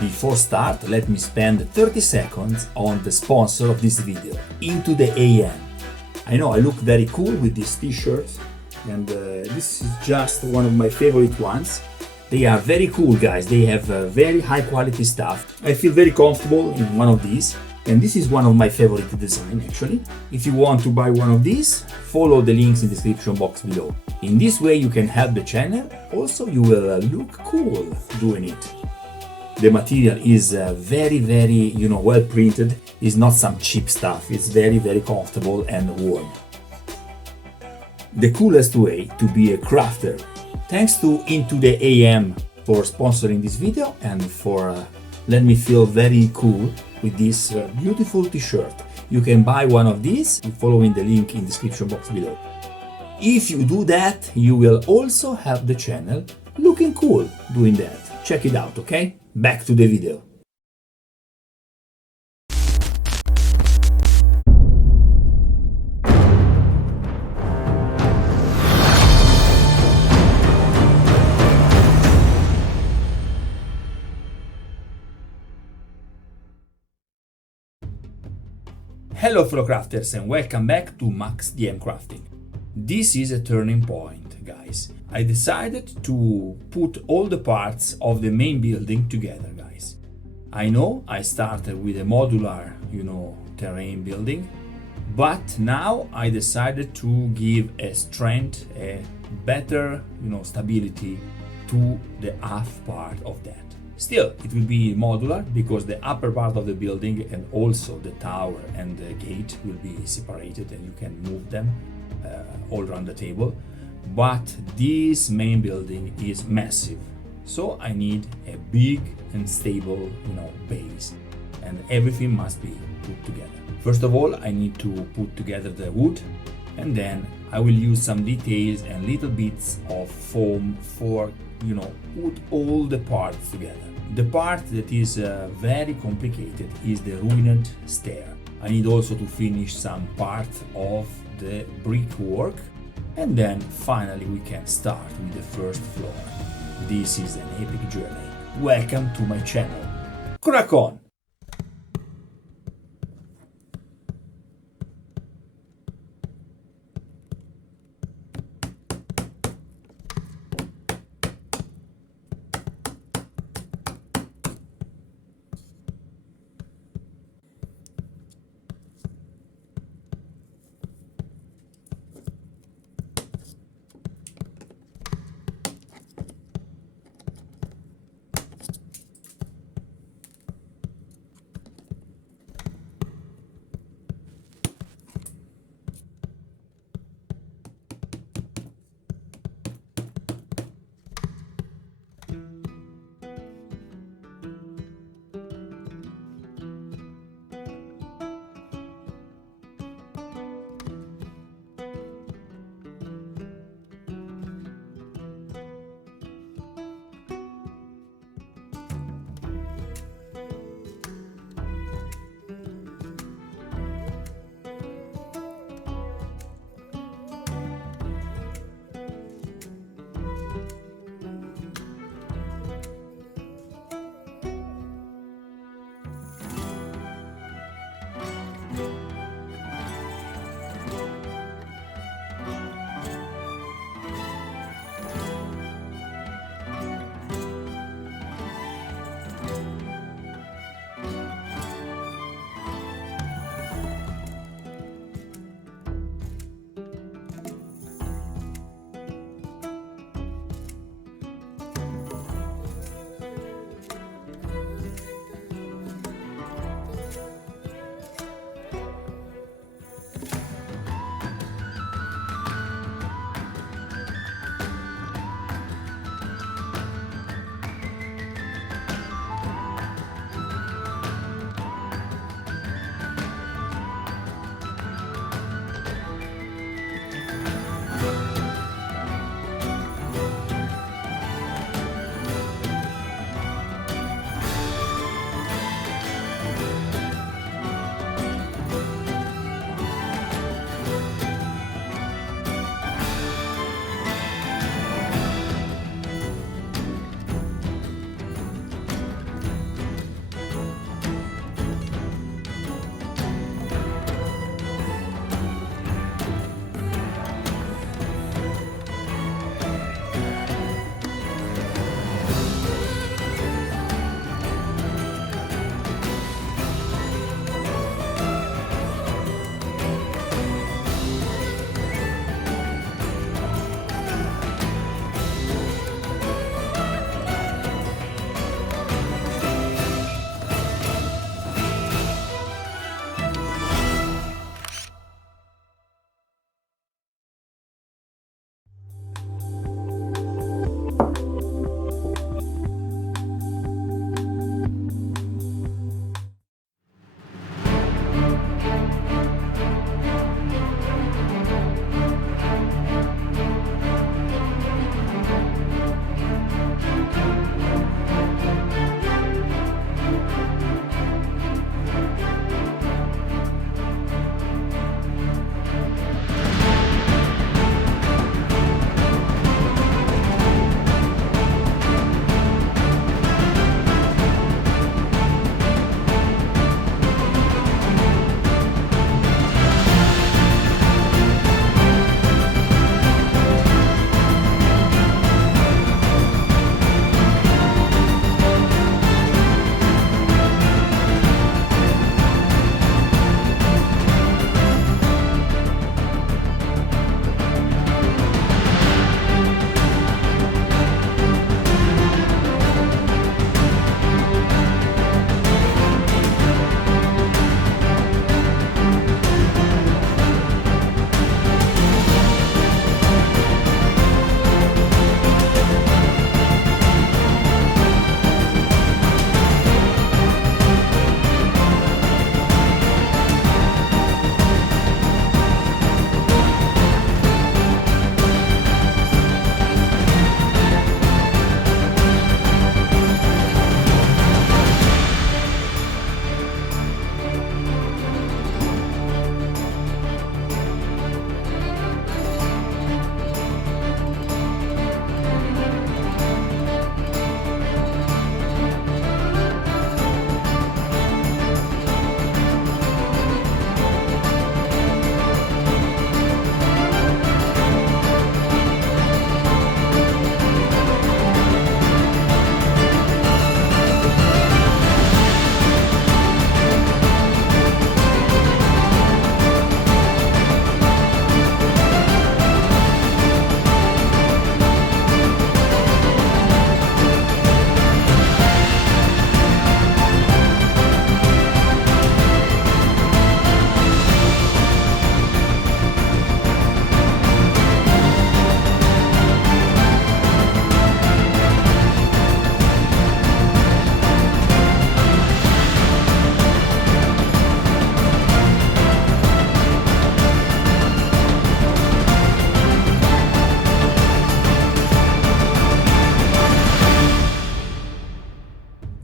before start, let me spend 30 seconds on the sponsor of this video, Into the AM. I know I look very cool with this t-shirt, and this is just one of my favorite ones. They are very cool, guys. They have very high quality stuff. I feel very comfortable in one of these, and this is one of my favorite design actually. If you want to buy one of these, follow the links in the description box below. In this way you can help the channel. Also you will look cool doing it. The material is very well printed. It's not some cheap stuff. It's very comfortable and warm. The coolest way to be a crafter. Thanks to Into the AM for sponsoring this video and for letting me feel very cool with this beautiful t-shirt. You can buy one of these following the link in the description box below. If you do that, you will also help the channel looking cool doing that. Check it out, okay? Back to the video. Hello fellow crafters and welcome back to maxdmcrafting. This is a turning point, guys. I decided to put all the parts of the main building together, guys. I know I started with a modular, terrain building, but now I decided to give a strength, a better, stability to the half part of that. Still, it will be modular because the upper part of the building and also the tower and the gate will be separated and you can move them all around the table. But this main building is massive, so I need a big and stable, base, and everything must be put together. First of all, I need to put together the wood, and then I will use some details and little bits of foam for put all the parts together. The part that is very complicated is the ruined stair. I need also to finish some part of the brickwork, and then finally we can start with the first floor. This is an epic journey. Welcome to my channel. Crack on!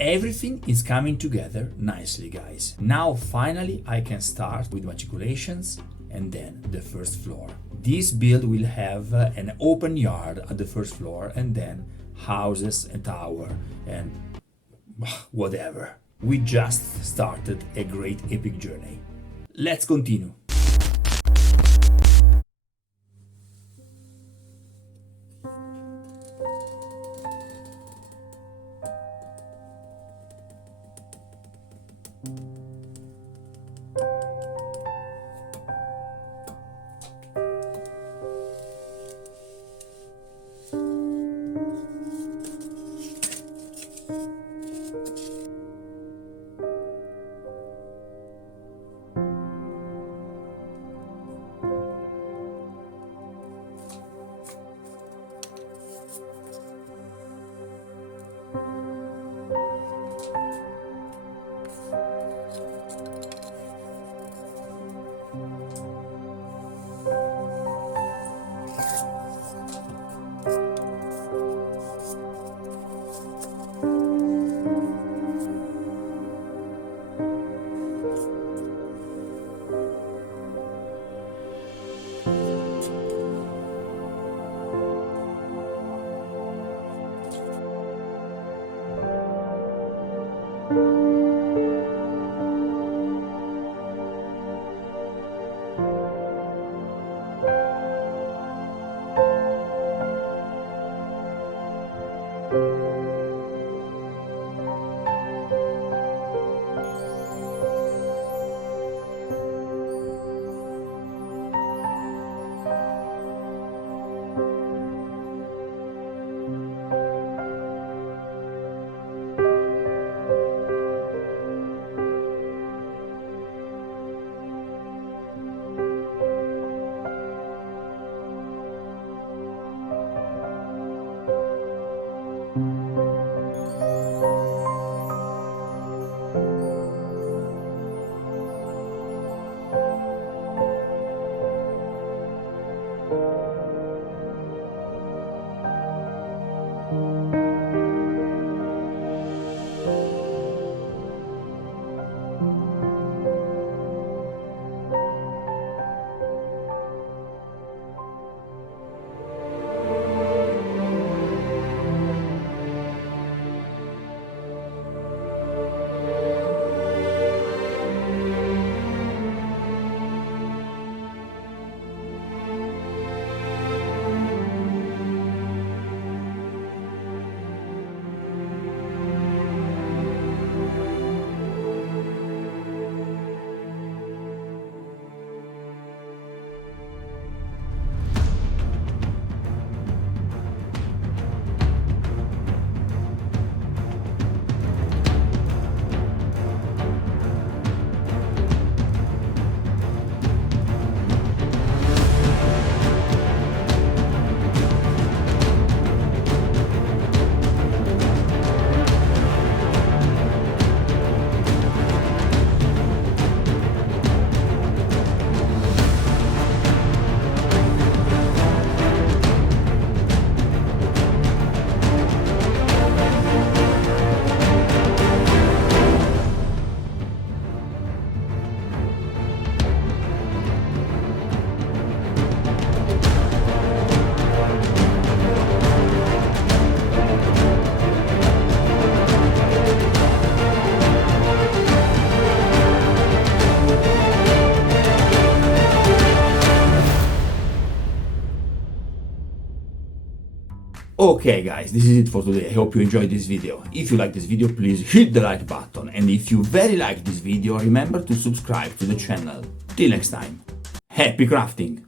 Everything is coming together nicely, guys. Now finally I can start with matriculations and then the first floor. This build will have an open yard at the first floor and then houses and tower and whatever. We just started a great epic journey. Let's continue. Okay guys, this is it for today. I hope you enjoyed this video. If you like this video, please hit the like button, and if you very like this video, remember to subscribe to the channel. Till next time, happy crafting!